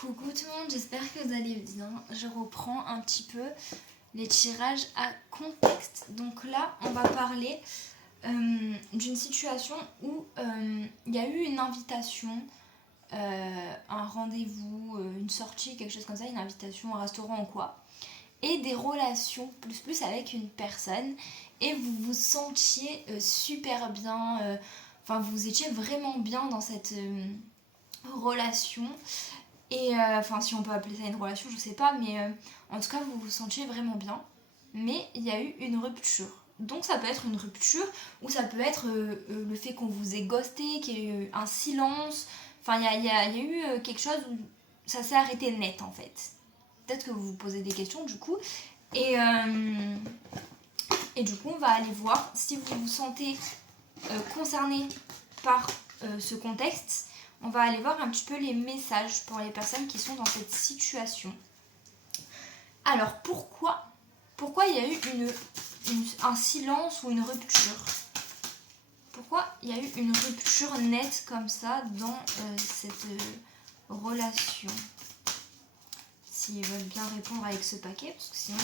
Coucou tout le monde, j'espère que vous allez bien. Je reprends un petit peu les tirages à contexte. Donc là, on va parler d'une situation où il y a eu une invitation, un rendez-vous, une sortie, quelque chose comme ça, une invitation, un restaurant ou quoi, et des relations plus avec une personne, et vous vous sentiez super bien, vous étiez vraiment bien dans cette relation. Et enfin, si on peut appeler ça une relation, je sais pas, mais en tout cas, vous vous sentiez vraiment bien. Mais il y a eu une rupture. Donc, ça peut être une rupture, ou ça peut être le fait qu'on vous ait ghosté, qu'il y ait eu un silence. Enfin, il y a eu quelque chose où ça s'est arrêté net en fait. Peut-être que vous vous posez des questions du coup. Et, euh, et du coup, on va aller voir si vous vous sentez concerné par ce contexte. On va aller voir un petit peu les messages pour les personnes qui sont dans cette situation. Alors, pourquoi il y a eu un silence ou une rupture? Pourquoi il y a eu une rupture nette comme ça dans cette relation? S'ils veulent bien répondre avec ce paquet, parce que sinon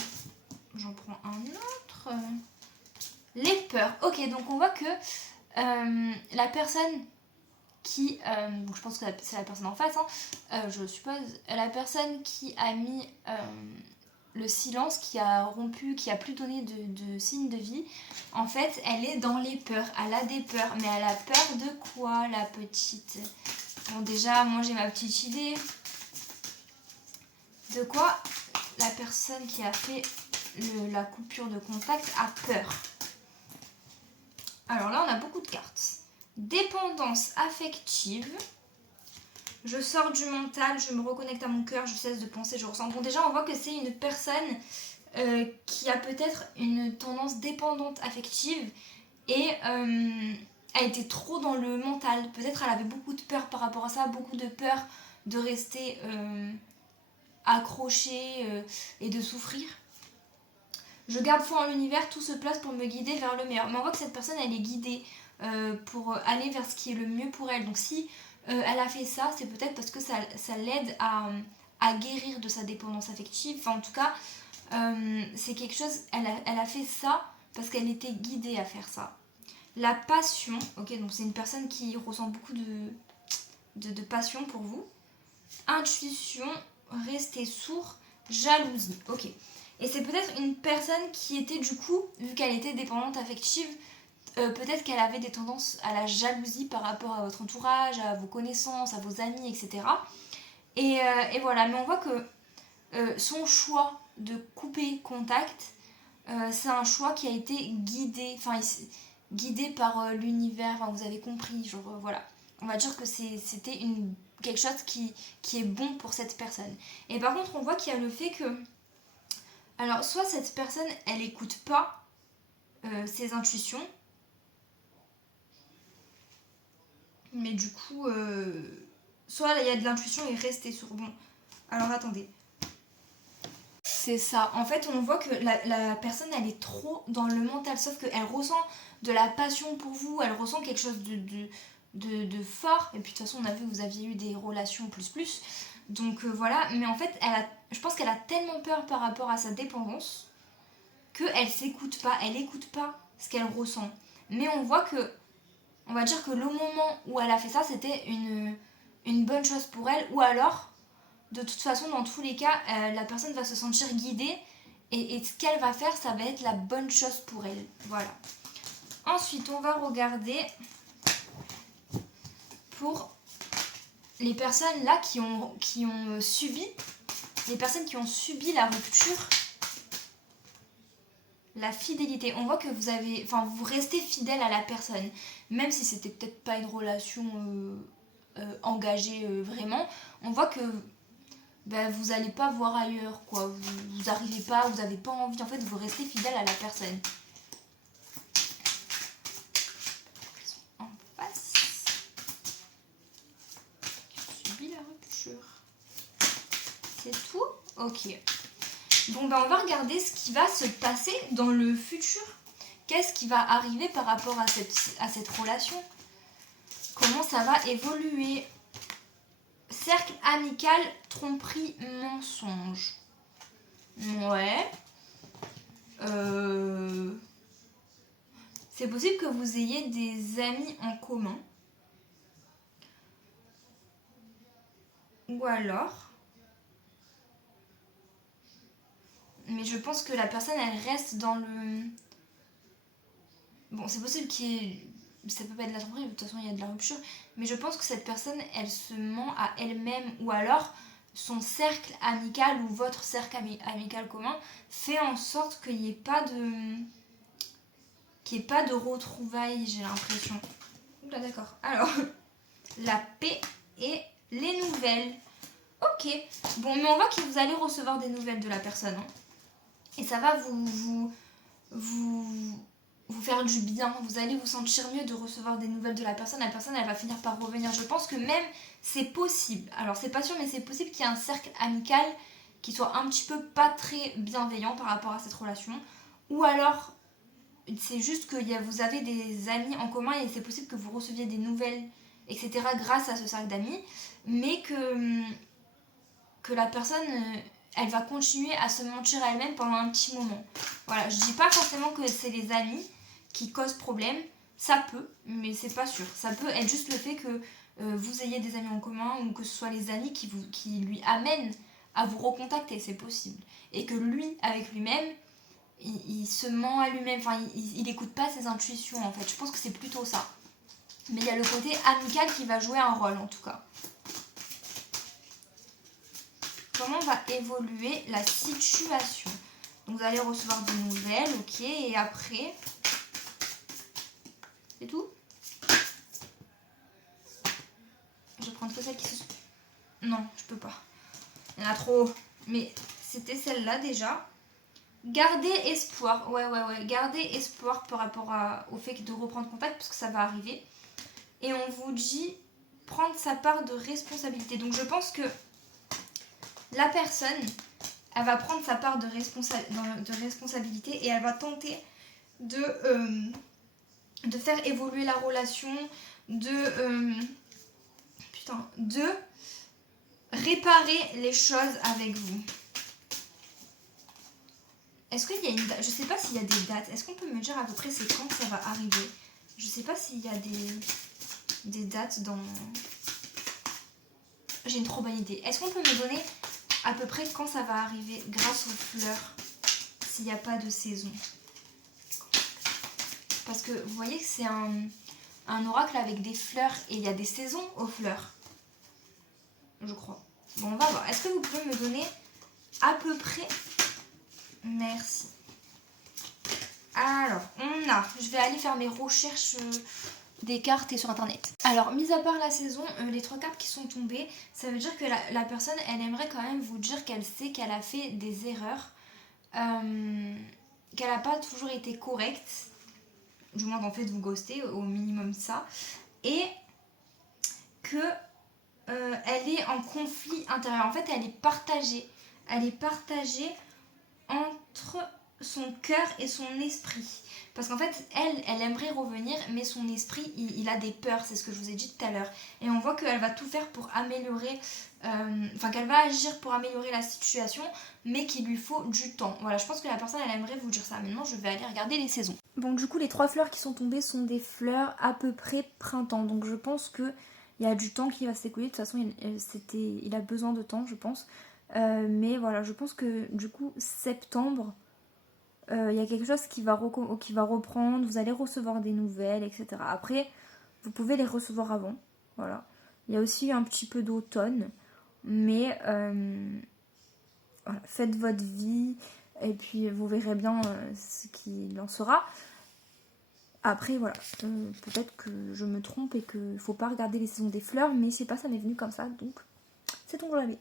j'en prends un autre. Les peurs. Ok, donc on voit que la personne qui, donc je pense que c'est la personne en face, je suppose, la personne qui a mis le silence, qui a rompu, qui a plus donné de signe de vie, en fait, elle est dans les peurs, elle a des peurs, mais elle a peur de quoi, la petite? Bon, déjà, moi j'ai ma petite idée. De quoi la personne qui a fait la coupure de contact a peur? Alors là, on a beaucoup de cartes. Dépendance affective. Je sors du mental, je me reconnecte à mon cœur, je cesse de penser, je ressens. Bon, déjà, on voit que c'est une personne qui a peut-être une tendance dépendante affective et a été trop dans le mental. Peut-être elle avait beaucoup de peur par rapport à ça, beaucoup de peur de rester accrochée et de souffrir. Je garde foi en l'univers, tout se place pour me guider vers le meilleur. Mais on voit que cette personne, elle est guidée pour aller vers ce qui est le mieux pour elle. Donc si elle a fait ça, c'est peut-être parce que ça l'aide à guérir de sa dépendance affective. Enfin, en tout cas, c'est quelque chose, elle a fait ça parce qu'elle était guidée à faire ça. La passion, ok, donc c'est une personne qui ressent beaucoup de passion pour vous. Intuition, rester sourd, jalousie, ok. Et c'est peut-être une personne qui était du coup, vu qu'elle était dépendante affective, peut-être qu'elle avait des tendances à la jalousie par rapport à votre entourage, à vos connaissances, à vos amis, etc. Et voilà, mais on voit que son choix de couper contact, c'est un choix qui a été guidé, guidé par l'univers, vous avez compris, genre voilà. On va dire que c'était quelque chose qui est bon pour cette personne. Et par contre, on voit qu'il y a le fait que, alors soit cette personne, elle écoute pas ses intuitions, mais du coup, soit il y a de l'intuition et rester sur bon. Alors attendez. C'est ça. En fait, on voit que la personne, elle est trop dans le mental, sauf qu'elle ressent de la passion pour vous, elle ressent quelque chose de fort. Et puis de toute façon, on a vu que vous aviez eu des relations plus. Donc voilà, mais en fait, je pense qu'elle a tellement peur par rapport à sa dépendance qu'elle s'écoute pas, elle écoute pas ce qu'elle ressent. Mais on voit que, on va dire que le moment où elle a fait ça, c'était une bonne chose pour elle, ou alors, de toute façon, dans tous les cas, la personne va se sentir guidée, et ce qu'elle va faire, ça va être la bonne chose pour elle. Voilà. Ensuite, on va regarder pour les personnes là qui ont subi, les personnes qui ont subi la rupture, la fidélité. On voit que vous restez fidèle à la personne, même si c'était peut-être pas une relation engagée vraiment. On voit que vous allez pas voir ailleurs, quoi. Vous arrivez pas, vous avez pas envie. En fait, vous restez fidèle à la personne. En face, subit la rupture. C'est tout? Ok. Bon, on va regarder ce qui va se passer dans le futur. Qu'est-ce qui va arriver par rapport à cette relation? Comment ça va évoluer? cercle amical, tromperie, mensonge. Ouais. C'est possible que vous ayez des amis en commun. Ou alors... Mais je pense que la personne, elle reste dans le... Bon, c'est possible qu'il y ait... Ça peut pas être de la tromperie, de toute façon, il y a de la rupture. Mais je pense que cette personne, elle se ment à elle-même. Ou alors, son cercle amical ou votre cercle amical commun fait en sorte qu'il n'y ait pas de retrouvailles, j'ai l'impression. Oula, d'accord. Alors, la paix et les nouvelles. Ok. Bon, mais on voit que vous allez recevoir des nouvelles de la personne. Hein. Et ça va vous faire du bien. Vous allez vous sentir mieux de recevoir des nouvelles de la personne. La personne, elle va finir par revenir. Je pense que même, c'est possible. Alors, c'est pas sûr, mais c'est possible qu'il y ait un cercle amical qui soit un petit peu pas très bienveillant par rapport à cette relation. Ou alors, c'est juste que vous avez des amis en commun et c'est possible que vous receviez des nouvelles, etc. grâce à ce cercle d'amis. Mais que la personne... elle va continuer à se mentir à elle-même pendant un petit moment. Voilà, je dis pas forcément que c'est les amis qui causent problème, ça peut, mais c'est pas sûr. Ça peut être juste le fait que vous ayez des amis en commun ou que ce soit les amis qui lui amènent à vous recontacter, c'est possible. Et que lui, avec lui-même, il se ment à lui-même, enfin il écoute pas ses intuitions en fait. Je pense que c'est plutôt ça. Mais il y a le côté amical qui va jouer un rôle en tout cas. Comment va évoluer la situation? Donc vous allez recevoir des nouvelles, ok, et après... C'est tout? Je vais prendre que celle qui se... Non, je peux pas. Il y en a trop. Mais c'était celle-là déjà. Garder espoir. Ouais. Garder espoir par rapport au fait de reprendre contact, parce que ça va arriver. Et on vous dit prendre sa part de responsabilité. Donc je pense que la personne, elle va prendre sa part de responsabilité et elle va tenter de faire évoluer la relation, de réparer les choses avec vous. Est-ce qu'il y a une date? Je sais pas s'il y a des dates. Est-ce qu'on peut me dire à peu près c'est quand ça va arriver? Je sais pas s'il y a des dates dans... J'ai une trop bonne idée. Est-ce qu'on peut me donner à peu près quand ça va arriver grâce aux fleurs s'il n'y a pas de saison? Parce que vous voyez que c'est un oracle avec des fleurs et il y a des saisons aux fleurs. Je crois. Bon, on va voir. Est-ce que vous pouvez me donner à peu près... Merci. Alors, je vais aller faire mes recherches des cartes et sur internet. Alors, mis à part la saison, les 3 cartes qui sont tombées, ça veut dire que la personne, elle aimerait quand même vous dire qu'elle sait qu'elle a fait des erreurs, qu'elle n'a pas toujours été correcte, du moins en fait vous ghoster, au minimum ça, et que elle est en conflit intérieur. En fait, elle est partagée. Elle est partagée entre son cœur et son esprit. Parce qu'en fait, elle aimerait revenir, mais son esprit, il a des peurs, c'est ce que je vous ai dit tout à l'heure. Et on voit qu'elle va tout faire pour améliorer, qu'elle va agir pour améliorer la situation, mais qu'il lui faut du temps. Voilà, je pense que la personne, elle aimerait vous dire ça. Maintenant, je vais aller regarder les saisons. Bon, du coup, les 3 fleurs qui sont tombées sont des fleurs à peu près printemps. Donc, je pense qu'il y a du temps qui va s'écouler. De toute façon, il a besoin de temps, je pense. Mais voilà, je pense que du coup, septembre... il y a quelque chose qui va reprendre, vous allez recevoir des nouvelles, etc. Après, vous pouvez les recevoir avant, voilà. Il y a aussi un petit peu d'automne, mais voilà, faites votre vie, et puis vous verrez bien ce qu'il en sera. Après, voilà, peut-être que je me trompe et qu'il ne faut pas regarder les saisons des fleurs, mais je sais pas, ça m'est venu comme ça, donc c'est ton jamais.